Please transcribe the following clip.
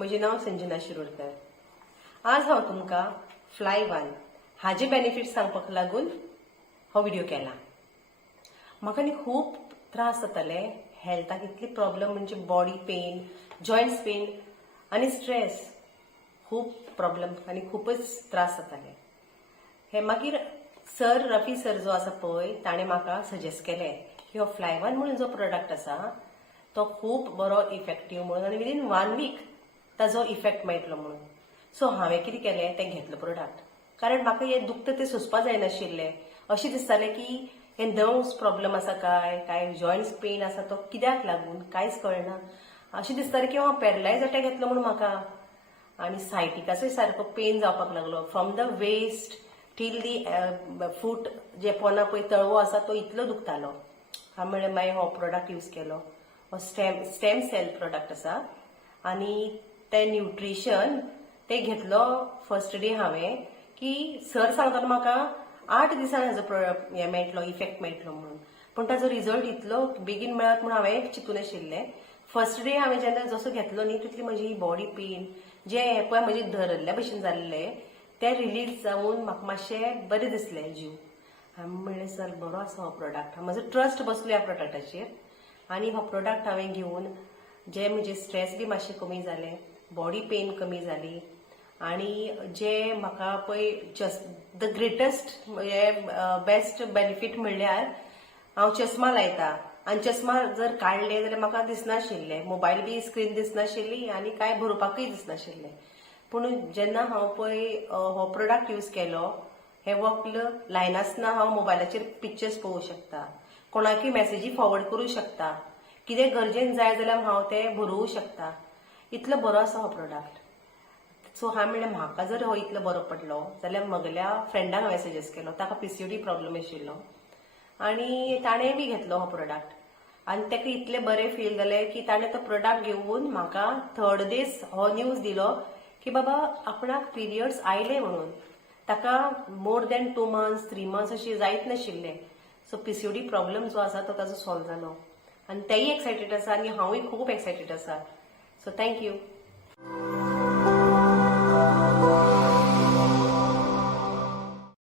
म्हजें नांव संजना शिरोडकर। आज हांव तुमकां फ्लाय1 हाजे बेनिफिट्स सांगपाक लागून हो व्हिडिओ केला। म्हाका न्ही खूब त्रास जाताले हेल्थाक, इतले प्रॉब्लेम म्हणजे बॉडी पेन, जॉइंट्स पेन आनी स्ट्रेस, खूब प्रॉब्लेम आनी खूपच त्रास जाताले। हे मागीर सर रफी सर जो आसा पळय ताणें म्हाका सजेस्ट केलें की हो फ्लाय1 म्हणून जो प्रोडक्ट आसा तो खूब बरो इफेक्टीव म्हणून आनी विदीन 1 वीक ताजो इफेक्ट मेळटलो म्हणून। सो हांवें कितें केलें तें घेतलो प्रोडक्ट, कारण म्हाका हें दुखता तें सोंसपा जायनाशिल्लें। अशें दिसतालें की हे नर्व्स प्रॉब्लेम आसा काय जॉइंट्स पेन आसा तो कित्याक लागून कांयच कळना। अशें दिसतालें की हांव पॅरलायज अटॅक येतलो म्हणून म्हाका, आनी सायटिकाचोय सारको पेन जावपाक लागलो फ्रॉम द वेस्ट टील दी फूट, जे पोना पळय तळवो आसा तो इतलो दुखतालो। हांवें म्हणलें मागीर हो प्रोडक्ट यूज केलो। हो स्टेम सेल प्रोडक्ट आसा आनी ते न्यूट्रिशन ते घेतलो फर्स्ट डे हांवें की सर सांगतालो म्हाका 8 दिसांनी हाजो हे मेळटलो, इफेक्ट मेळटलो म्हणून, पूण ताजो रिजल्ट इतलो बेगीन मेळत म्हणून हांवें चिंतून नाशिल्लें। फर्स्ट डे हांवें जेन्ना जसो घेतलो न्ही तितली म्हजी बॉडी पेन जे हे पळय म्हजे धरल्ल्या भशेन जाल्ले ते रिलीज जावन म्हाका मातशें बरें दिसलें जीव। हांवें म्हणलें सर बरो आसा हो प्रोडक्ट, म्हजो ट्रस्ट बसलो ह्या प्रोडक्टाचेर आनी हो प्रोडक्ट हांवें घेवन जे म्हजे स्ट्रेस बी मातशें कमी जालें, बॉडी पेन कमी जाली आनी जे म्हाका पळय the greatest hey best benefit म्हणल्यार हांव चश्मा लायता आनी चश्मा जर काडले जाल्यार म्हाका दिसनाशिल्लें, मोबायल बी स्क्रीन दिसनाशिल्ली आनी कांय बरोवपाकूय दिसनाशिल्लें। पूण जेन्ना हांव पळय हो प्रोडक्ट यूज केलो, हे वक्ल लायनासतना हांव मोबायलाचेर पिक्चर्स पळोवंक शकता, कोणाकूय मेसेजी फॉरवर्ड करूंक शकता, कितें गरजेन जाय जाल्यार हांव तें बरोवंक शकता। इतलो बरो आसा हो प्रोडक्ट। सो हांवें म्हणलें म्हाका जर हो इतलो बरो पडलो जाल्यार म्हगेल्या फ्रेंडाक हांवें सजेस्ट केलो, ताका पीसीओडी प्रॉब्लेम आशिल्लो आनी ताणें बी घेतलो हो प्रोडक्ट आनी ताका इतलें बरें फील जालें की ताणें तो प्रोडक्ट घेवन म्हाका थर्ड डेज हो न्यूज दिलो की बाबा आपणाक पिरियड्स आयले म्हणून। ताका मोर दॅन 2 months 3 months अशी जायत नाशिल्लें। सो पीसीओडी प्रॉब्लेम जो आसा तो ताजो सॉल्व जालो आनी तेय एक्सायटेड आसा आनी हांवूय खूब एक्सायटेड आसा। So thank you.